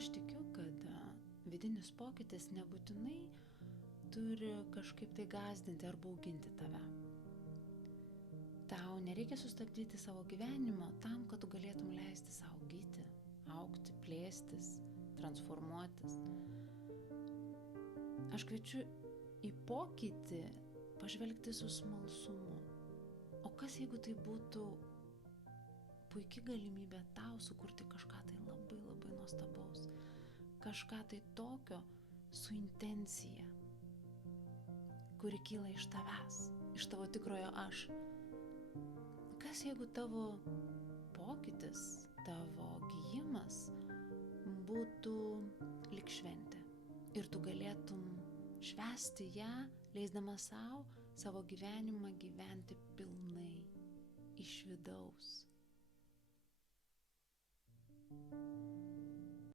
Aš tikiu, kad vidinis pokytis nebūtinai turi kažkaip tai gąsdinti ar bauginti tave. Tau nereikia sustabdyti savo gyvenimo tam, kad tu galėtum leisti savo gyti, augti, plėstis, transformuotis. Aš kviečiu į pokytį pažvelgti su smalsumu. O kas jeigu tai būtų puikia galimybė tau sukurti kažką tai labai labai nuostabaus, kažką tai tokio su intencija, kuri kyla iš tavęs, iš tavo tikrojo aš. Kas jeigu tavo pokytis, tavo gijimas būtų lyg šventė ir tu galėtum švęsti ją, leisdama savo gyvenimą gyventi pilnai, iš vidaus.